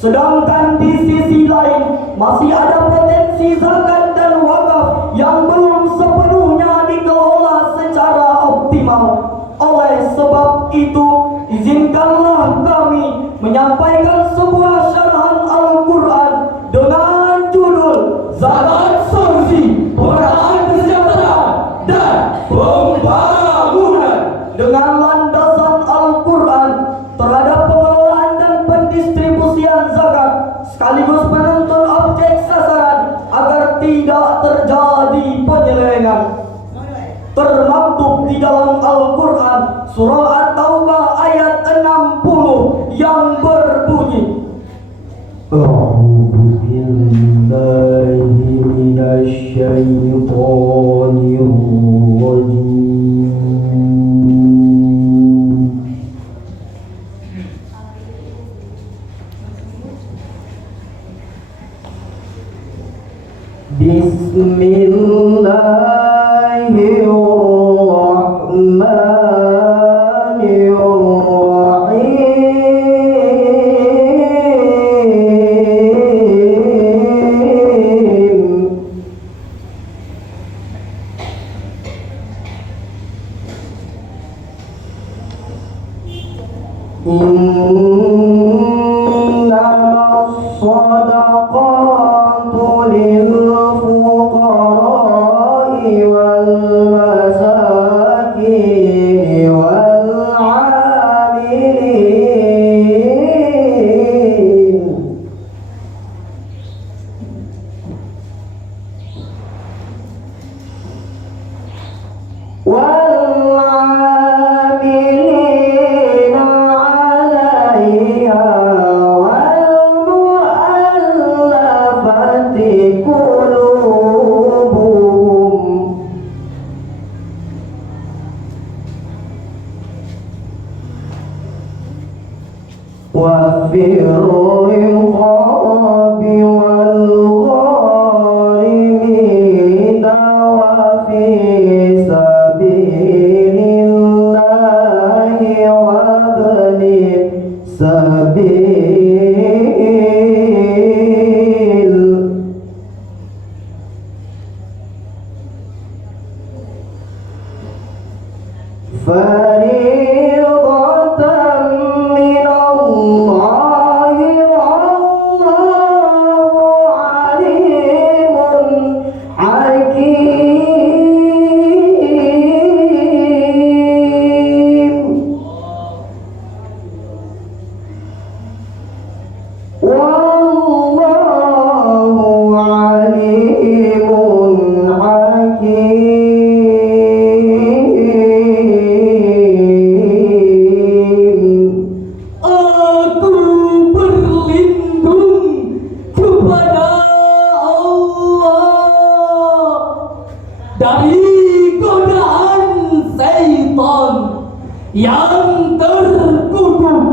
Sedangkan di sisi lain masih ada potensi zakat dan wakaf yang belum sepenuhnya dikelola secara optimal. Oleh sebab itu, izinkanlah kami menyampaikan sebuah syarahan Al-Quran dengan judul Zakat Solusi Pemerataan Kesejahteraan dan Pembangunan, dengan landasan Al-Quran terhadap pengelolaan dan pendistribusian zakat sekaligus penuntun objek sasaran agar tidak terjadi penyelewengan. Termaktub di dalam Al-Quran surah At-Taubah ayat 60 yang berbunyi, A'udzu billahi minasyaitonir rajim. yang terkutuk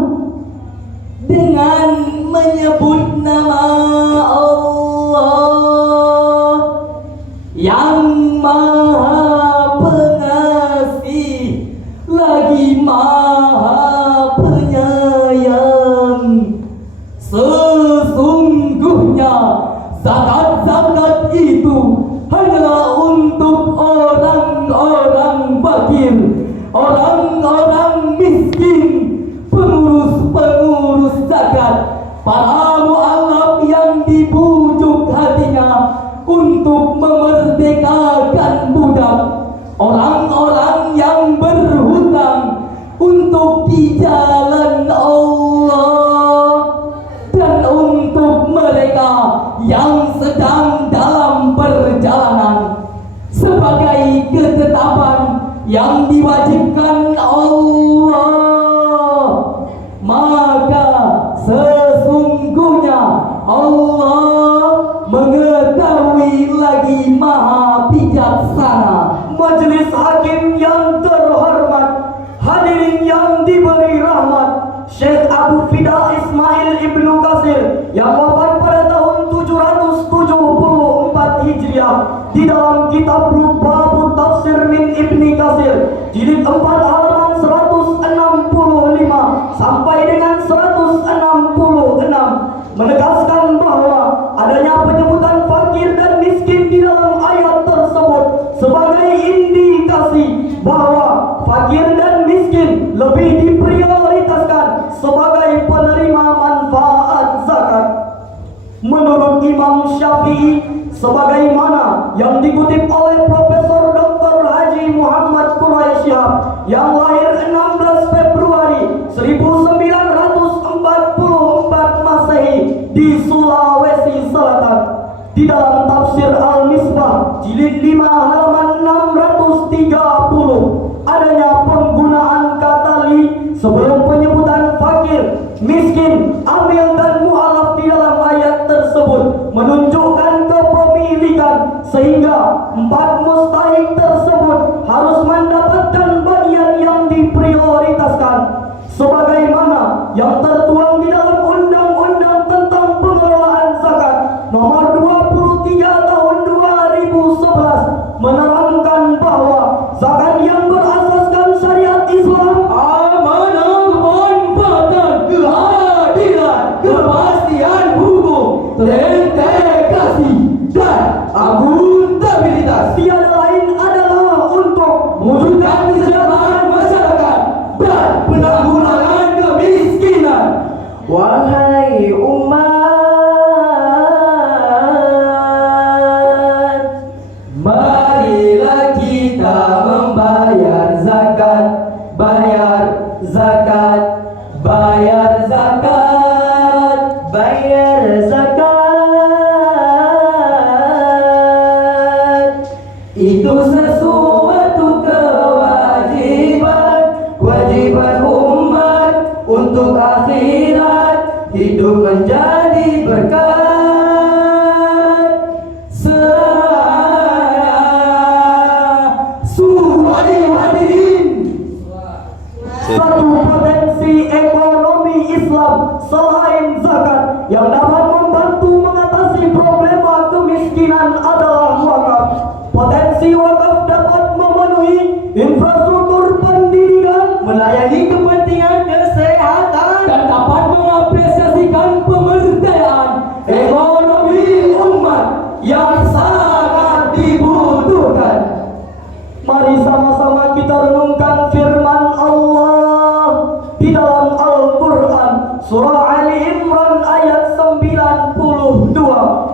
dengan menyebut nama Allah yang Maha Pengasih lagi Maha Penyayang. Sesungguhnya zakat-zakat itu hanyalah untuk orang-orang fakir, orang-orang miskin, pengurus-pengurus zakat, para mu'alaf yang dibujuk hatinya untuk memerdekakan budak, orang-orang yang berhutang untuk di jalan Allah, dan untuk mereka yang sedang dalam perjalanan sebagai ketetapan yang diwajibkan Allah. Maka sesungguhnya Allah mengetahui lagi Maha Bijaksana. Majelis hakim yang terhormat, hadirin yang diberi rahmat, Syekh Abu Fida Ismail Ibnu Katsir yang wafat pada tahun 774 Hijriah di dalam kitab Babu Tafsir min Ibni Katsir jilid 4 halaman 165 sampai dengan 166 Syafi'i sebagaimana yang dikutip oleh Profesor Dr. Haji Muhammad Quraish Shihab yang lahir 16 Februari 1944 Masehi di Sulawesi Selatan. Di dalam tafsir Al-Misbah jilid 5 halaman 630 adanya penggunaan kata li sebelum penyebutan fakir, miskin, amil dan mu'alaf di dalam ayat tersebut menunjukkan kepemilikan, sehingga 4 mustahik tersebut harus mendapatkan bagian yang diprioritaskan sebagaimana yang tertuang di dalam Undang-Undang tentang Pengelolaan Zakat nomor 23 tahun 2011 menerangkan bahwa zakat yang berasaskan syariat Islam Amanah, kemanfaatan, keadilan, kepastian hukum, terintegrasi dan akuntabilitas tiada lain adalah untuk mewujudkan kesejahteraan masyarakat dan penanggulangan kemiskinan. wahai umat, Marilah kita membayar zakat, bayar zakat, bayar zakat, bayar zakat. itu sesuatu kewajiban, kewajiban umat untuk akhirat, hidup menjadi berkat. Satu potensi ekonomi Islam selain zakat yang dapat membantu mengatasi problema kemiskinan adalah wakaf. Potensi wakaf dapat memenuhi infrastruktur pendidikan, melayani kepentingan kesehatan, dan dapat mengapresiasikan pemberdayaan ekonomi umat yang sangat dibutuhkan. Mari sama-sama kita renungkan firman Allah di dalam Al-Quran Surah Ali Imran ayat 92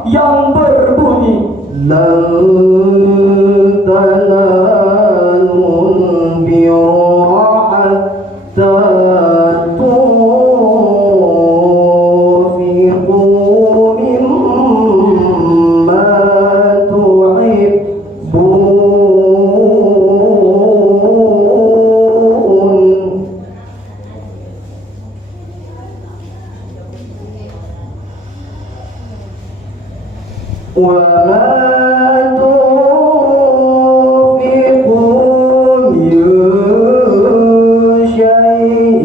yang berbunyi لن تنالوا البر حتى تنفقوا مما تحبون وما تنفقوا من شيء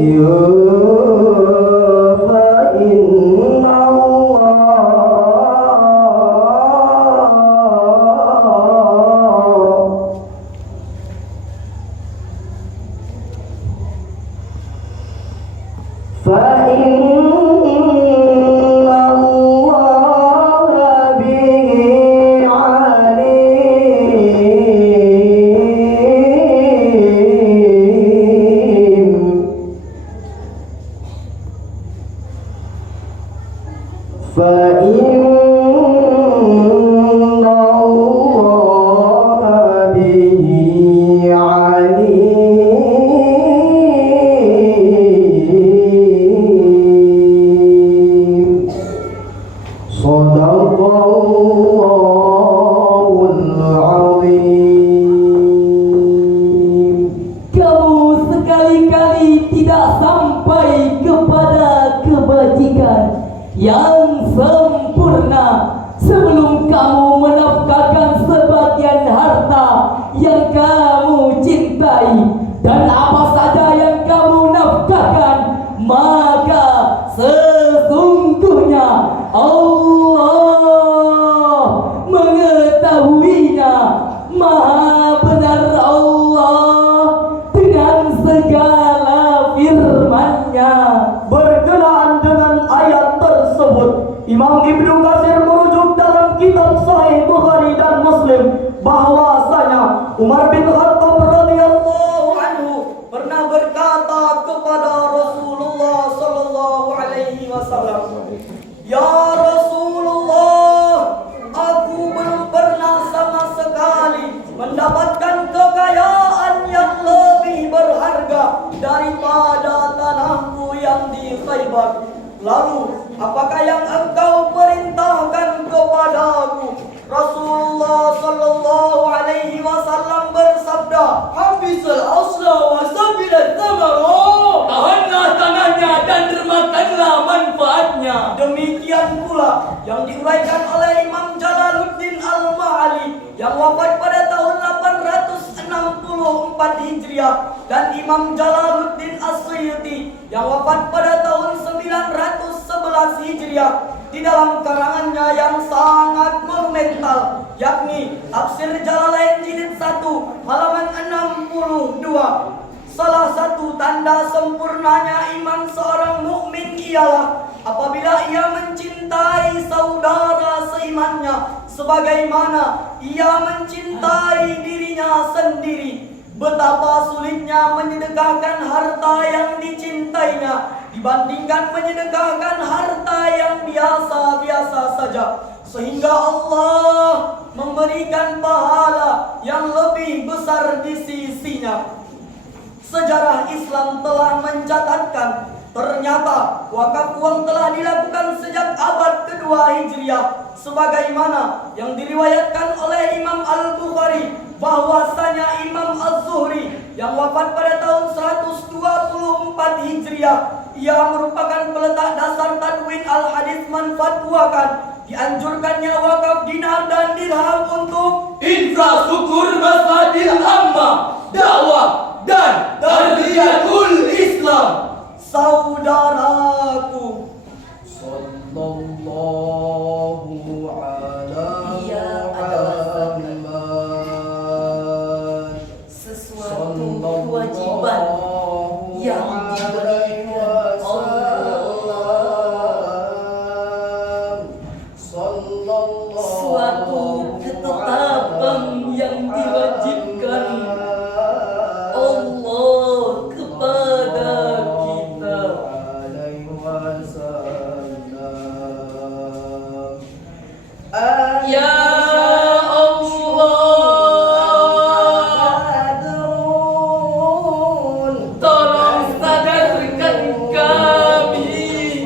فإن الله به عليم فإن الله به عليم صدق الله العظيم. Kamu sekali-kali tidak sampai kepada kebajikan yang sempurna sebelum kamu menafkahkan sebagian harta yang kamu cintai, dan apa saja yang kamu nafkahkan, maka sesungguhnya Allah mengetahuinya. Maha benar Allah dengan segala firman-Nya. berkenaan dengan ayat tersebut. Imam Ibnu Katsir merujuk dalam kitab Sahih Bukhari dan Muslim bahwasanya Umar bin Khattab radhiyallahu anhu pernah berkata kepada Rasulullah sallallahu alaihi wasallam, "Ya Rasulullah, pada tanahku yang di Khaybar. Lalu, apakah yang engkau perintahkan kepadaku? Rasulullah sallallahu alaihi wasallam bersabda, Habisal asla wa sabilat thamara. Tahanlah tanahnya dan dermakanlah manfaatnya. demikian pula yang diuraikan oleh Imam Jalaluddin Al-Ma'ali yang wafat pada tahun 864 Hijriah dan Imam Jalaluddin As-Suyuti yang wafat pada tahun 911 Hijriah di dalam karangannya yang sangat monumental, yakni Tafsir Jalalain Jilid 1 halaman 62. Salah satu tanda sempurnanya iman seorang mukmin ialah apabila ia mencintai saudara seimannya sebagaimana ia mencintai dirinya sendiri. Betapa sulitnya menyedekahkan harta yang dicintainya dibandingkan menyedekahkan harta yang biasa-biasa saja, sehingga Allah memberikan pahala yang lebih besar di sisinya. Sejarah Islam telah mencatatkan ternyata wakaf uang telah dilakukan sejak abad kedua Hijriah, sebagaimana yang diriwayatkan oleh Imam Al-Bukhari bahwasanya Imam Az-Zuhri yang wafat pada tahun 124 Hijriah, ia merupakan peletak dasar tadwin al-hadis, menfatwakan dianjurkannya wakaf dinar dan dirham untuk Infrastruktur maslahatil ammah, dakwah dan tarbiyatul Islam. Saudaraku, Sallallahu ala Ia adalah Muhammad. sesuatu kewajiban yang diberikan Allah, suatu ketetapan yang diwajibkan Allah kepada kita. Ya Allah, tolong sadarkan kami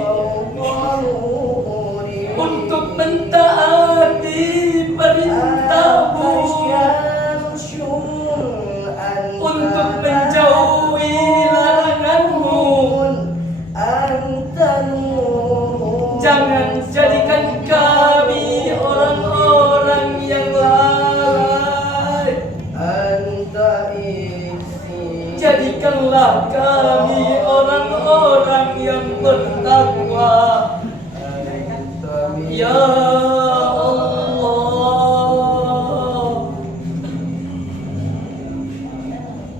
untuk mentaati perintah-Mu, untuk menjauhi larangan-Mu. Jangan jadikan kami orang-orang yang lalai. Jadikanlah kami orang-orang yang bertakwa. Ya Allah.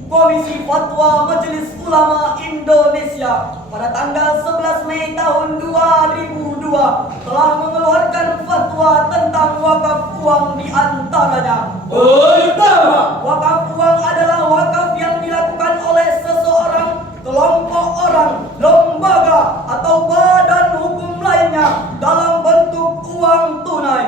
Komisi Fatwa Majelis Ulama Indonesia pada tanggal 11 Mei tahun 2002 telah mengeluarkan fatwa tentang wakaf uang, di antaranya Pertama, wakaf uang adalah wakaf yang dilakukan oleh seseorang, kelompok orang, lembaga atau badan hukum lainnya dalam bentuk uang tunai.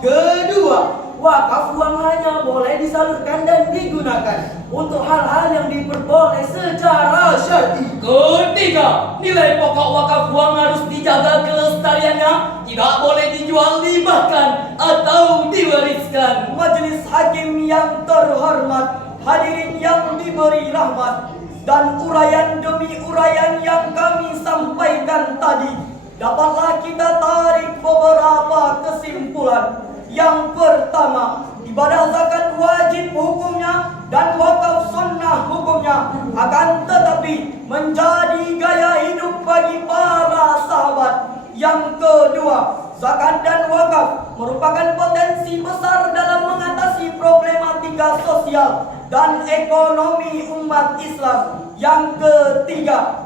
kedua, wakaf uang hanya boleh disalurkan dan digunakan untuk hal-hal yang diperboleh secara syar'i. Ketiga, nilai pokok wakaf uang harus dijaga kelestariannya, tidak boleh dijual, dibahkan atau diwariskan. Majelis hakim yang terhormat, hadirin yang diberi rahmat, dan uraian demi uraian yang kami sampaikan tadi, dapatlah kita tarik beberapa kesimpulan. Yang pertama, ibadah zakat wajib hukumnya dan wakaf sunnah hukumnya, akan tetapi menjadi gaya hidup bagi para sahabat. Yang kedua, zakat dan wakaf merupakan potensi besar dalam mengatasi problematika sosial dan ekonomi umat Islam. Yang ketiga,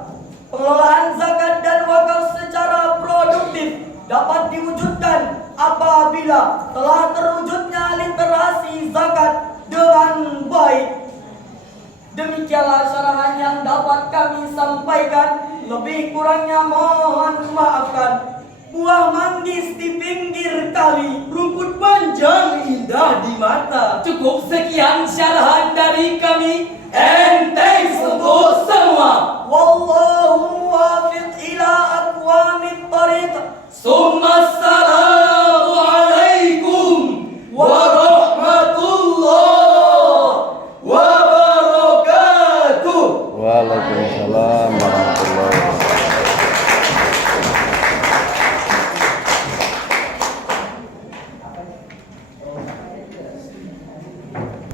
pengelolaan zakat dan wakaf secara produktif dapat diwujudkan apabila telah terwujudnya literasi zakat dengan baik. Demikianlah syarahan yang dapat kami sampaikan. Lebih kurangnya mohon maafkan. Buah manggis di pinggir kali, Rumput panjang indah di mata. Cukup sekian syarahan dari kami.